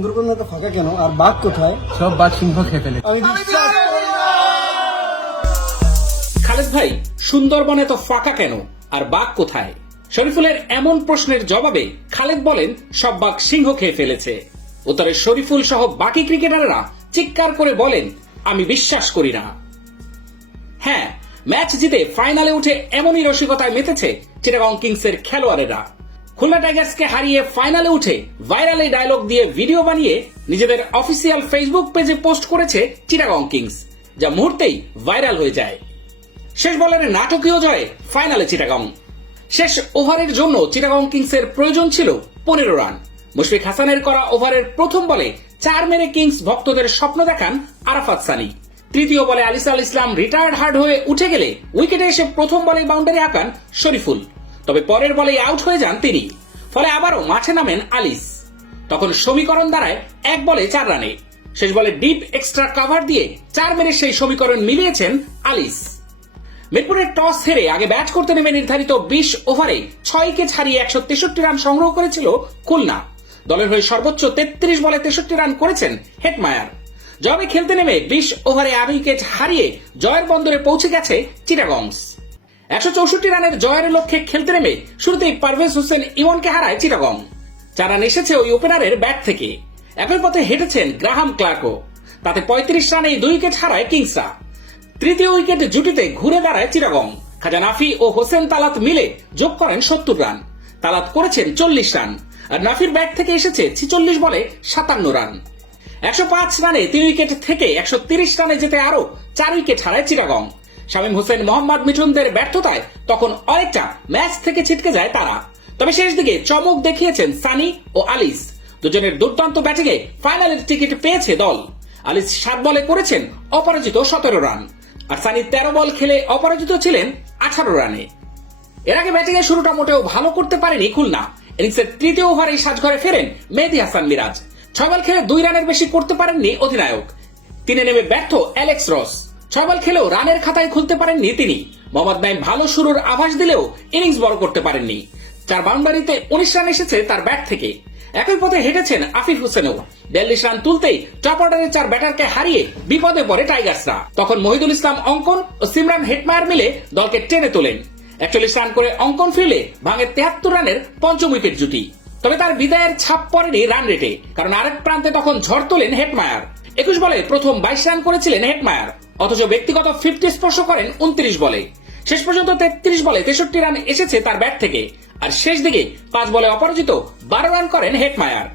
সুন্দরবনে এত ফাঁকা কেন আর বাঘ কোথায়? সব বাঘ সিংহ খেয়ে ফেলে। খালেদ ভাই, সুন্দরবনে তো ফাঁকা কেন আর বাঘ কোথায়? শরীফুলের এমন প্রশ্নের জবাবে খালেদ বলেন, সব বাঘ সিংহ খেয়ে ফেলেছে। উত্তরে শরীফুল সহ বাকি ক্রিকেটাররা চিৎকার করে বলেন, আমি বিশ্বাস করি না। হ্যাঁ, ম্যাচ জিতে ফাইনালে উঠে এমনই রসিকতায় মেতেছে চিটাগং কিংসের খেলোয়াড়েরা। খুলনা টাইগার্সকে হারিয়ে ফাইনালে উঠে ভাইরাল এই ডায়লগ দিয়ে ভিডিও বানিয়ে নিজেদের অফিসিয়াল ফেসবুক পেজে পোস্ট করেছে চিটাগং কিংস, যা মুহূর্তেই ভাইরাল হয়ে যায়। শেষ বলের নাটকীয় জয়ে ফাইনালে চিটাগং। শেষ ওভারের জন্য চিটাগং কিংসের প্রয়োজন ছিল 15 রান। মুশফিক হাসানের করা ওভারের প্রথম বলে 4 মেরে কিংস ভক্তদের স্বপ্ন দেখান আরাফাত সানি। তৃতীয় বলে আলিসাল ইসলাম রিটায়ার্ড হার্ড হয়ে উঠে গেলে উইকেটে এসে প্রথম বলে বাউন্ডারি আঁকান শরীফুল, তবে পরের বলেই আউট হয়ে যান তিনি। ফলে আবারও মাঠে নামেন আলিস। তখন সমীকরণ দাঁড়ায় 1 বলে 4 রানে। শেষ বলে ডিপ এক্সট্রা কভার দিয়ে 4 মেরে সেই সমীকরণ মিলিয়েছেন আলিস। মিরপুরের টস হেরে আগে ব্যাট করতে নেমে নির্ধারিত 20 ওভারে 6 উইকেট হারিয়ে 163 রান সংগ্রহ করেছিল খুলনা। দলের হয়ে সর্বোচ্চ 33 বলে 63 রান করেছেন হেটমায়ার। জবে খেলতে নেমে 20 ওভারে 8 উইকেট হারিয়ে জয়ের বন্দরে পৌঁছে গেছে চিটাগংস। 164 রানের জয়ের লক্ষ্যে খেলতে নেমে শুরুতেই পারভেজ হোসেন ইমনকে হারায় চিটাগং। 4 রান এসেছে ওই ওপেনারের ব্যাট থেকে। একই পথে হেঁটেছেন গ্রাহাম ক্লার্কও। তাতে 35 রানে 2 উইকেট হারায় কিংসরা। তৃতীয় উইকেট জুটিতে ঘুরে দাঁড়ায় চিটাগং। খাজা নাফি ও হোসেন তালাত মিলে যোগ করেন 70 রান। তালাত করেছেন 40 রান, আর নাফির ব্যাট থেকে এসেছে 46 বলে 57 রান। 105 রানে 3 উইকেট থেকে 130 রানে যেতে আরো 4 উইকেট হারায় চিটাগং। শামীম হোসেন, মোহাম্মদ মিঠুনদের ব্যর্থতায় তখন অনেকটা ম্যাচ থেকে ছিটকে যায় তারা। তবে শেষ দিকে চমক দেখিয়েছেন সানি ও আলিস। দুজনের দুর্দান্ত ব্যাটিংয়ে ফাইনালের টিকিট পেয়েছে দল। আলিস 7 বলে করেছেন অপরাজিত 17 রান, আর সানি 13 বল খেলে অপরাজিত ছিলেন 18 রানে। এর আগে ব্যাটিংয়ের শুরুটা মোটেও ভালো করতে পারেনি খুলনা। ইনিংসের তৃতীয় ওভারে সাজঘরে ফেরেন মেহেদী হাসান মিরাজ। 6 বল খেলে 2 রানের বেশি করতে পারেননি অধিনায়ক। 3 নেমে ব্যর্থ অ্যালেক্স রস। 6 বল খেলেও রানের খাতায় খুলতে পারেননি তিনি। মোহাম্মদ নাইম ভালো শুরুর আভাস দিলেও ইনিংস বড় করতে পারেননি। 4 বাউন্ডারিতে 19 রান এসেছে তার ব্যাট থেকে। একই পথে হেঁটেছেন আফিফ হোসেনও। 42 রান তুলতেই টপ অর্ডারের 4 ব্যাটারকে হারিয়ে বিপদে পড়ে টাইগার্সরা। তখন মহিদুল ইসলাম অঙ্কন ও সিমরান হেটমায়ার মিলে দলকে টেনে তোলেন। 41 রান করে অঙ্কন ফিরলে ভাঙে 73 রানের পঞ্চম উইকেট জুটি। তবে তার বিদায়ের ছাপ পড়েনি রান রেটে, কারণ আরেক প্রান্তে তখন ঝড় তোলেন হেটমায়ার। 21 বলে প্রথম 22 রান করেছিলেন হেটমায়ার, অথচ ব্যক্তিগত 50 স্পর্শ করেন 29 বলে। শেষ পর্যন্ত 33 বলে 63 রান এসেছে তার ব্যাট থেকে, আর শেষ দিকে 5 বলে অপরাজিত 12 রান করেন হেটমায়ার।